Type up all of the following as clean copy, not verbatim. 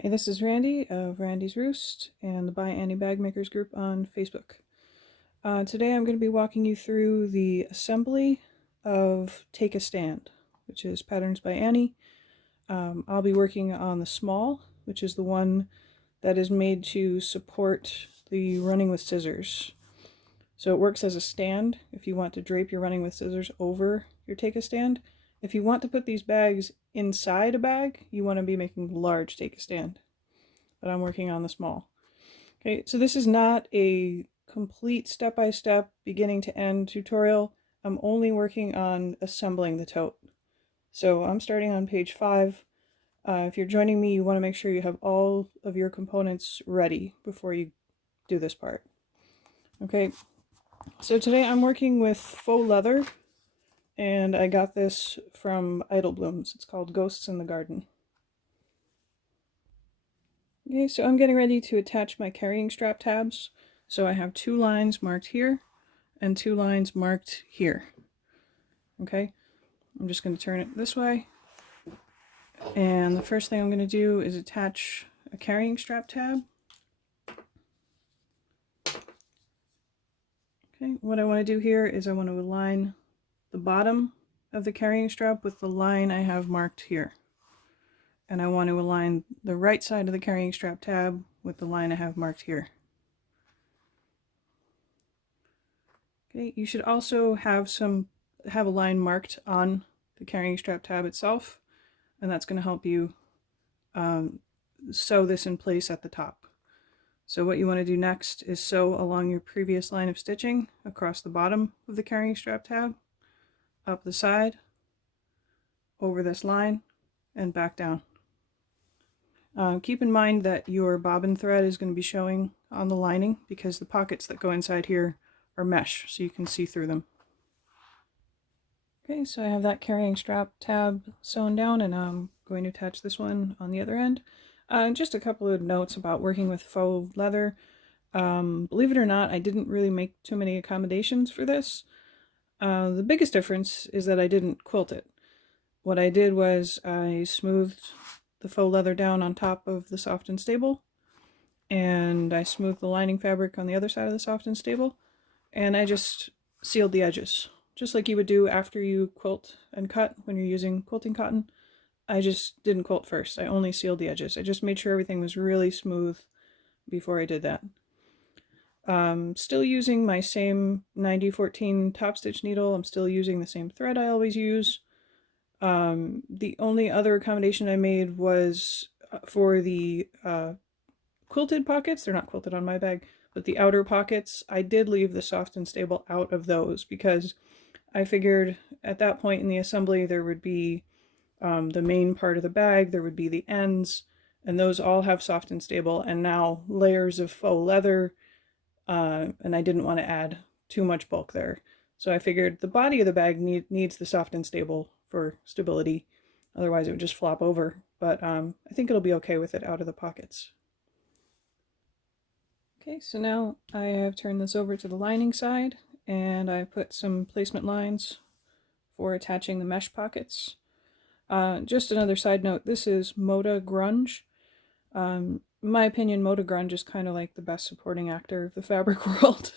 Hey, this is Randy of Randy's Roost and the ByAnnie Bag Makers group on Facebook. Today I'm going to be walking you through the assembly of Take a Stand, which is Patterns by Annie. I'll be working on the small, which is the one that is made to support the running with scissors. So it works as a stand if you want to drape your running with scissors over your Take a Stand. If you want to put these bags inside a bag, you want to be making the large Take a Stand. But I'm working on the small. Okay, so this is not a complete step-by-step beginning to end tutorial. I'm only working on assembling the tote. So I'm starting on page 5. If you're joining me, you want to make sure you have all of your components ready before you do this part. Okay, so today I'm working with faux leather, and I got this from Idle Blooms. It's called Ghosts in the Garden. Okay, so I'm getting ready to attach my carrying strap tabs. So I have 2 lines marked here and 2 lines marked here. Okay, I'm just going to turn it this way. And the first thing I'm going to do is attach a carrying strap tab. Okay, what I want to do here is I want to align the bottom of the carrying strap with the line I have marked here. And I want to align the right side of the carrying strap tab with the line I have marked here. Okay, you should also have a line marked on the carrying strap tab itself, and that's going to help you sew this in place at the top. So what you want to do next is sew along your previous line of stitching across the bottom of the carrying strap tab, up the side, over this line, and back down. Keep in mind that your bobbin thread is going to be showing on the lining because the pockets that go inside here are mesh, so you can see through them. Okay, so I have that carrying strap tab sewn down, and I'm going to attach this one on the other end. Just a couple of notes about working with faux leather. Believe it or not, I didn't really make too many accommodations for this. The biggest difference is that I didn't quilt it. What I did was I smoothed the faux leather down on top of the soft and stable, and I smoothed the lining fabric on the other side of the soft and stable, and I just sealed the edges, just like you would do after you quilt and cut when you're using quilting cotton. I just didn't quilt first. I only sealed the edges. I just made sure everything was really smooth before I did that. Still using my same 9014 top stitch needle. I'm still using the same thread I always use. The only other accommodation I made was for the quilted pockets. They're not quilted on my bag, but the outer pockets, I did leave the soft and stable out of those because I figured at that point in the assembly there would be the main part of the bag, there would be the ends, and those all have soft and stable, and now layers of faux leather, and I didn't want to add too much bulk there. So I figured the body of the bag needs the soft and stable for stability, otherwise it would just flop over, but I think it'll be okay with it out of the pockets. Okay, so now I have turned this over to the lining side, and I put some placement lines for attaching the mesh pockets. Just another side note, this is Moda Grunge. In my opinion, Moda Grunge is kind of like the best supporting actor of the fabric world.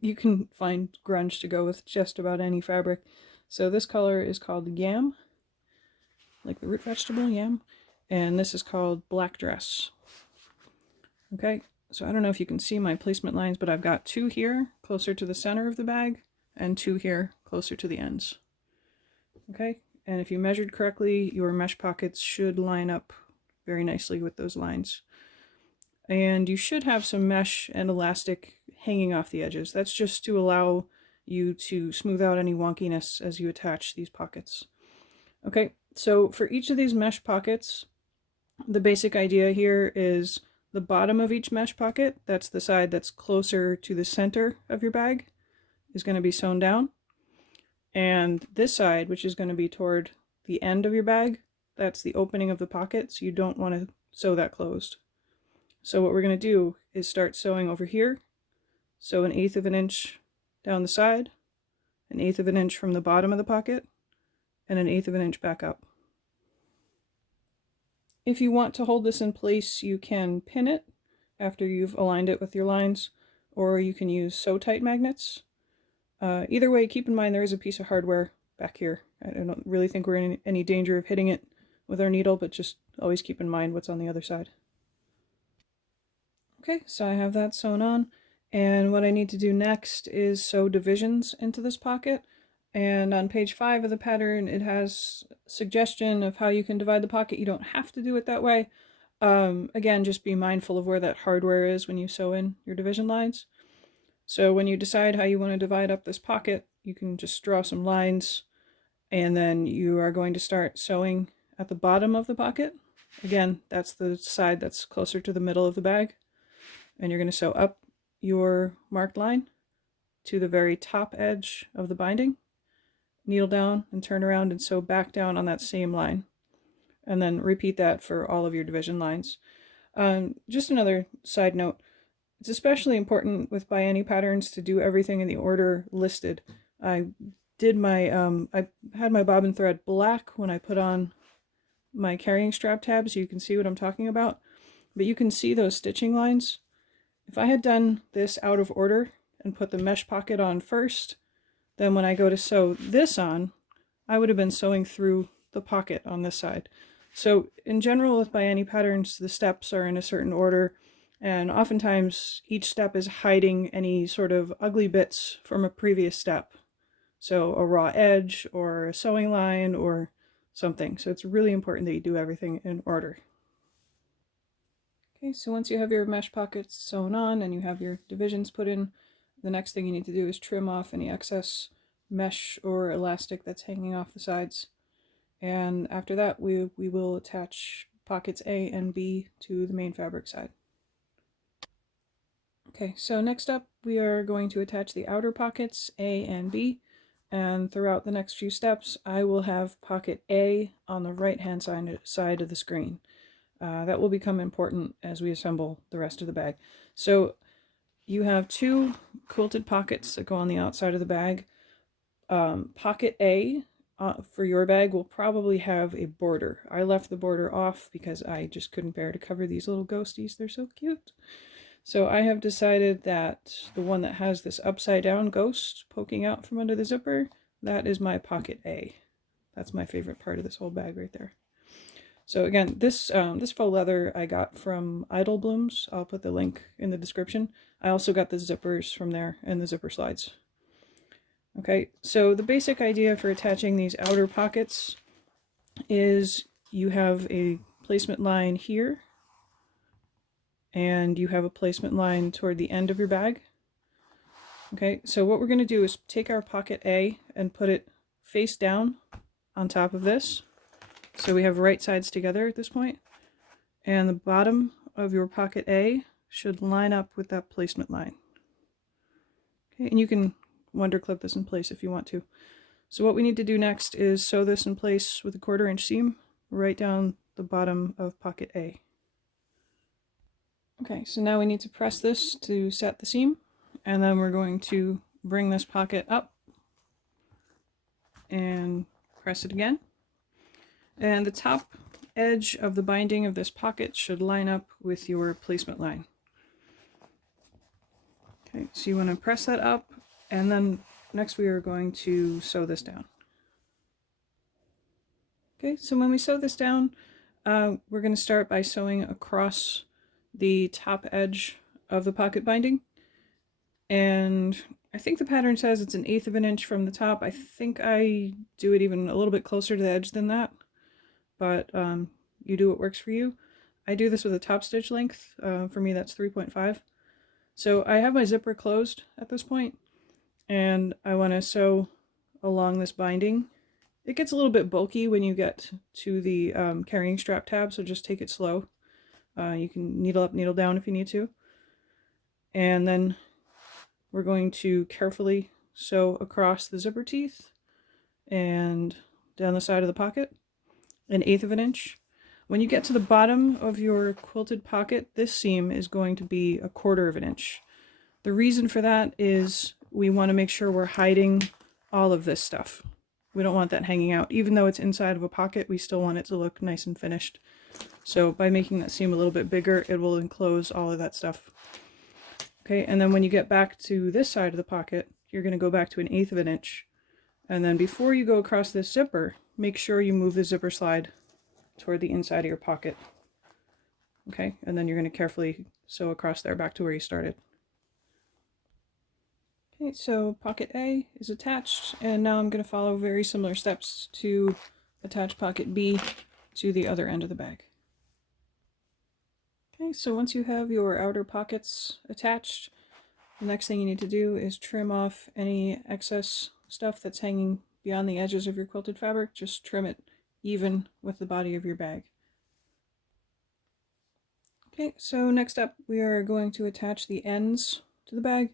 You can find grunge to go with just about any fabric. So this color is called Yam, like the root vegetable, yam. And this is called Black Dress. Okay, so I don't know if you can see my placement lines, but I've got 2 here closer to the center of the bag and 2 here closer to the ends. Okay, and if you measured correctly, your mesh pockets should line up very nicely with those lines. And you should have some mesh and elastic hanging off the edges. That's just to allow you to smooth out any wonkiness as you attach these pockets. Okay, so for each of these mesh pockets, the basic idea here is the bottom of each mesh pocket, that's the side that's closer to the center of your bag, is going to be sewn down. And this side, which is going to be toward the end of your bag, that's the opening of the pocket, so you don't want to sew that closed. So what we're going to do is start sewing over here, sew 1/8 of an inch down the side, 1/8 of an inch from the bottom of the pocket, and 1/8 of an inch back up. If you want to hold this in place, you can pin it after you've aligned it with your lines, or you can use sew tight magnets. Either way, keep in mind there is a piece of hardware back here. I don't really think we're in any danger of hitting it with our needle, but just always keep in mind what's on the other side. Okay, so I have that sewn on, and what I need to do next is sew divisions into this pocket. And on page 5 of the pattern, it has suggestion of how you can divide the pocket. You don't have to do it that way. Again, just be mindful of where that hardware is when you sew in your division lines. So when you decide how you want to divide up this pocket, you can just draw some lines, and then you are going to start sewing at the bottom of the pocket. Again, that's the side that's closer to the middle of the bag. And you're going to sew up your marked line to the very top edge of the binding, needle down and turn around and sew back down on that same line. And then repeat that for all of your division lines. Just another side note, it's especially important with ByAnnie patterns to do everything in the order listed. I did my, I had my bobbin thread black when I put on my carrying strap tab, so you can see what I'm talking about. But you can see those stitching lines. If I had done this out of order and put the mesh pocket on first, then when I go to sew this on, I would have been sewing through the pocket on this side. So in general with ByAnnie patterns, the steps are in a certain order, and oftentimes each step is hiding any sort of ugly bits from a previous step. So a raw edge or a sewing line or something. So it's really important that you do everything in order. Okay, so once you have your mesh pockets sewn on and you have your divisions put in, the next thing you need to do is trim off any excess mesh or elastic that's hanging off the sides. And after that, we will attach pockets A and B to the main fabric side. Okay, so next up we are going to attach the outer pockets A and B, and throughout the next few steps I will have pocket A on the right hand side of the screen. That will become important as we assemble the rest of the bag. So you have two quilted pockets that go on the outside of the bag. Pocket A for your bag will probably have a border. I left the border off because I just couldn't bear to cover these little ghosties. They're so cute. So I have decided that the one that has this upside down ghost poking out from under the zipper, that is my pocket A. That's my favorite part of this whole bag right there. So again, this faux leather I got from Idle Blooms. I'll put the link in the description. I also got the zippers from there and the zipper slides. Okay, so the basic idea for attaching these outer pockets is you have a placement line here, and you have a placement line toward the end of your bag. Okay, so what we're going to do is take our pocket A and put it face down on top of this. So we have right sides together at this point. And the bottom of your pocket A should line up with that placement line. Okay, and you can wonder clip this in place if you want to. So what we need to do next is sew this in place with a 1/4 inch seam right down the bottom of pocket A. Okay, so now we need to press this to set the seam, and then we're going to bring this pocket up and press it again. And the top edge of the binding of this pocket should line up with your placement line. Okay, so you want to press that up, and then next we are going to sew this down. Okay, so when we sew this down, we're going to start by sewing across the top edge of the pocket binding. And I think the pattern says it's 1/8 of an inch from the top. I think I do it even a little bit closer to the edge than that, but you do what works for you. I do this with a top stitch length. For me, that's 3.5. So I have my zipper closed at this point, and I want to sew along this binding. It gets a little bit bulky when you get to the carrying strap tab, so just take it slow. You can needle up, needle down if you need to. And then we're going to carefully sew across the zipper teeth and down the side of the pocket, 1/8 of an inch. When you get to the bottom of your quilted pocket, this seam is going to be 1/4 of an inch. The reason for that is we want to make sure we're hiding all of this stuff. We don't want that hanging out. Even though it's inside of a pocket, we still want it to look nice and finished. So by making that seam a little bit bigger, it will enclose all of that stuff. Okay, and then when you get back to this side of the pocket, you're going to go back to 1/8 of an inch. And then before you go across this zipper, make sure you move the zipper slide toward the inside of your pocket. Okay, and then you're going to carefully sew across there back to where you started. Okay, so pocket A is attached, and now I'm going to follow very similar steps to attach pocket B to the other end of the bag. Okay, so once you have your outer pockets attached, the next thing you need to do is trim off any excess stuff that's hanging beyond the edges of your quilted fabric. Just trim it even with the body of your bag. Okay, so next up we are going to attach the ends to the bag.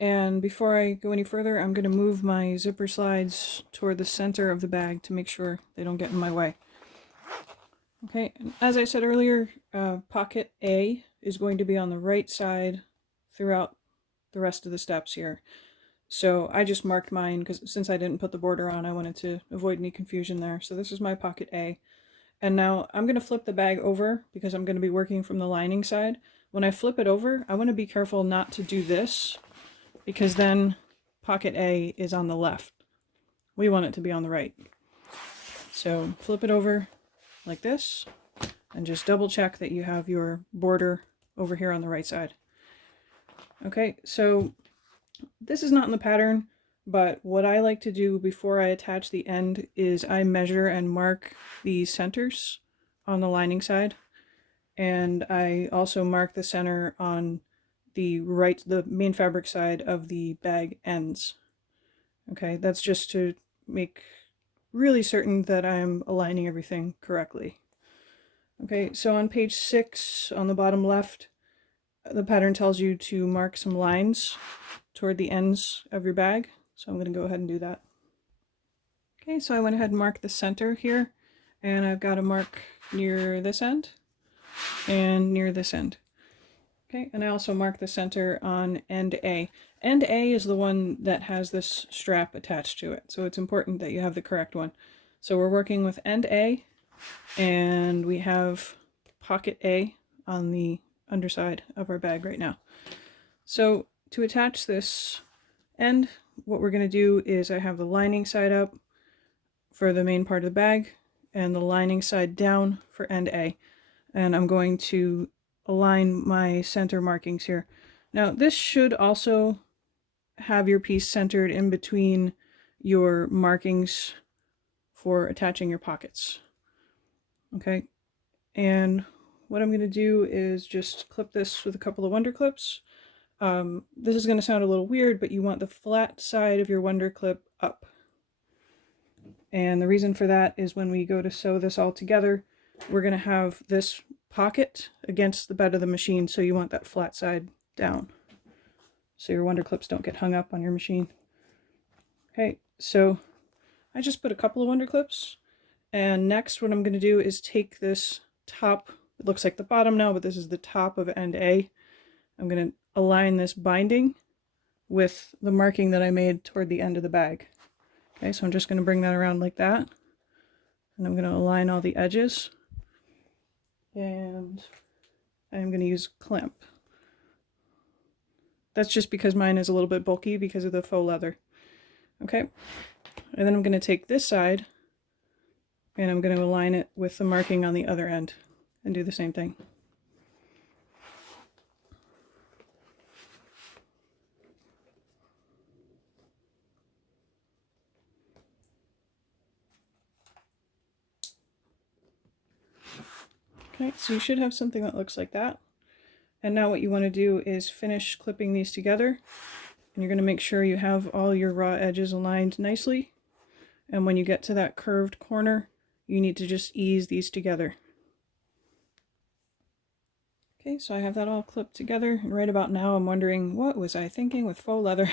And before I go any further, I'm going to move my zipper slides toward the center of the bag to make sure they don't get in my way. Okay, and as I said earlier, pocket A is going to be on the right side throughout the rest of the steps here. So I just marked mine because since I didn't put the border on, I wanted to avoid any confusion there. So this is my pocket A. And now I'm going to flip the bag over because I'm going to be working from the lining side. When I flip it over, I want to be careful not to do this, because then pocket A is on the left. We want it to be on the right. So flip it over like this, and just double check that you have your border over here on the right side. Okay, so this is not in the pattern, but what I like to do before I attach the end is I measure and mark the centers on the lining side, and I also mark the center on the main fabric side of the bag ends. Okay, that's just to make really certain that I'm aligning everything correctly. Okay, so on page 6 on the bottom left, the pattern tells you to mark some lines toward the ends of your bag. So I'm going to go ahead and do that. Okay, so I went ahead and marked the center here, and I've got a mark near this end and near this end. Okay, and I also marked the center on end A. End A is the one that has this strap attached to it, so it's important that you have the correct one. So we're working with end A, and we have pocket A on the underside of our bag right now. So to attach this end, what we're going to do is I have the lining side up for the main part of the bag and the lining side down for end A. And I'm going to align my center markings here. Now this should also have your piece centered in between your markings for attaching your pockets. Okay, and what I'm going to do is just clip this with a couple of wonder clips. This is going to sound a little weird, but you want the flat side of your wonder clip up. And the reason for that is when we go to sew this all together, we're going to have this pocket against the bed of the machine, so you want that flat side down so your wonder clips don't get hung up on your machine. Okay, so I just put a couple of wonder clips, and next what I'm going to do is take this top, it looks like the bottom now, but this is the top of end A. I'm going to align this binding with the marking that I made toward the end of the bag. Okay, so I'm just going to bring that around like that, and I'm going to align all the edges, and I'm going to use clamp. That's just because mine is a little bit bulky because of the faux leather. Okay, and then I'm going to take this side and I'm going to align it with the marking on the other end and do the same thing. Okay, so you should have something that looks like that. And now what you want to do is finish clipping these together, and you're going to make sure you have all your raw edges aligned nicely. And when you get to that curved corner, you need to just ease these together. Okay, so I have that all clipped together, and right about now I'm wondering, what was I thinking with faux leather?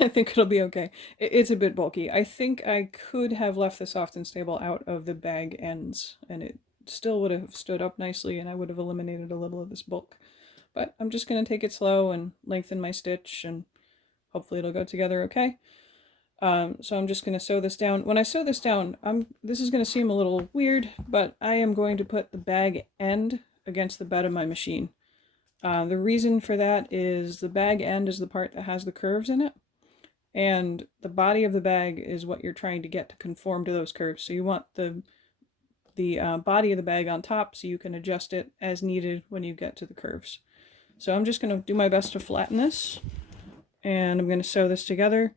I think it'll be okay. It's a bit bulky. I think I could have left the soft and stable out of the bag ends, and it still would have stood up nicely and I would have eliminated a little of this bulk. But I'm just going to take it slow and lengthen my stitch, and hopefully it'll go together okay. So I'm just going to sew this down. When I sew this down, this is going to seem a little weird, but I am going to put the bag end against the bed of my machine. The reason for that is the bag end is the part that has the curves in it, and the body of the bag is what you're trying to get to conform to those curves. So you want the body of the bag on top so you can adjust it as needed when you get to the curves. So I'm just going to do my best to flatten this, and I'm going to sew this together.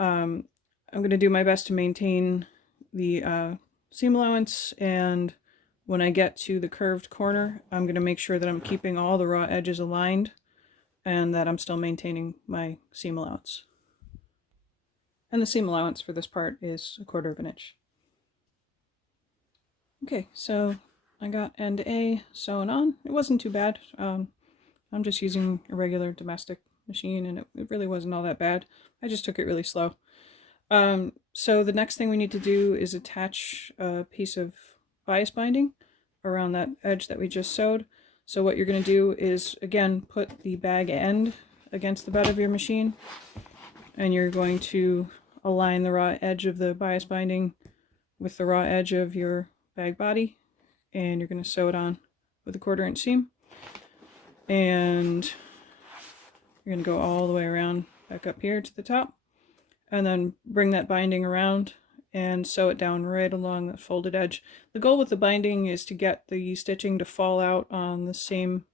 I'm going to do my best to maintain the seam allowance, and when I get to the curved corner, I'm going to make sure that I'm keeping all the raw edges aligned and that I'm still maintaining my seam allowance. And the seam allowance for this part is 1/4 inch. Okay, so I got end A sewn on. It wasn't too bad. I'm just using a regular domestic machine, and it really wasn't all that bad. I just took it really slow. So the next thing we need to do is attach a piece of bias binding around that edge that we just sewed. So what you're going to do is, again, put the bag end against the bed of your machine, and you're going to align the raw edge of the bias binding with the raw edge of your bag body, and you're going to sew it on with a 1/4 inch seam, and you're going to go all the way around back up here to the top, and then bring that binding around and sew it down right along the folded edge. The goal with the binding is to get the stitching to fall out on the same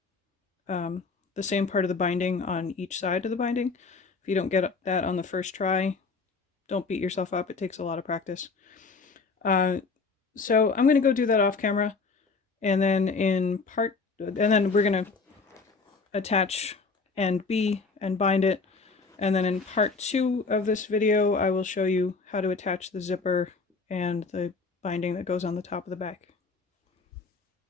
part of the binding on each side of the binding. If you don't get that on the first try, don't beat yourself up. It takes a lot of practice. So I'm going to go do that off camera, and then we're going to attach end B and bind it. And then in part 2 of this video, I will show you how to attach the zipper and the binding that goes on the top of the bag.